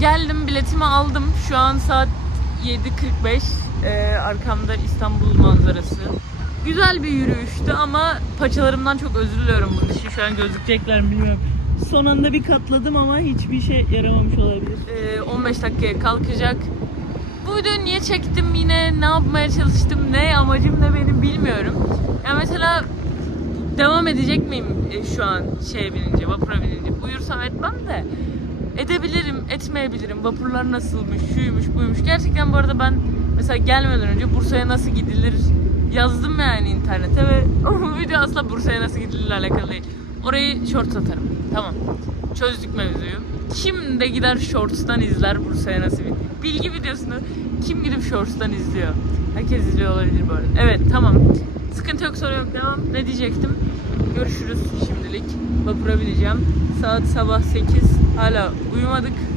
Geldim biletimi aldım. Şu an saat 7.45. Ee, arkamda İstanbul manzarası. Güzel bir yürüyüştü ama paçalarımdan çok özür diliyorum bunun için. Şu an gözükecekler mi bilmiyorum. Son anda bir katladım ama hiçbir şey yaramamış olabilir. Ee, 15 dakikaya kalkacak. Bu videoyu niye çektim yine, ne yapmaya çalıştım, ne amacım ne benim bilmiyorum. Ya mesela devam edecek miyim e, şu an şeye binince, vapura binince? Uyursam etmem de edebilirim, etmeyebilirim. Vapurlar nasılmış, şuymuş, buymuş. Gerçekten bu arada ben mesela gelmeden önce Bursa'ya nasıl gidilir yazdım yani internete ve bu video asla Bursa'ya nasıl gidilir alakalı değil. Orayı short atarım. Tamam. Çözdük mevzuyu. Kim de gider shorts'tan izler Bursa'ya nasıl bir bilgi videosunu kim gidip shorts'tan izliyor? Herkes izliyor olabilir bu arada. Evet tamam. Sıkıntı yok sorun yok devam. Ne diyecektim? Görüşürüz şimdilik. Vapura bineceğim. Saat sabah 8. Hala uyumadık.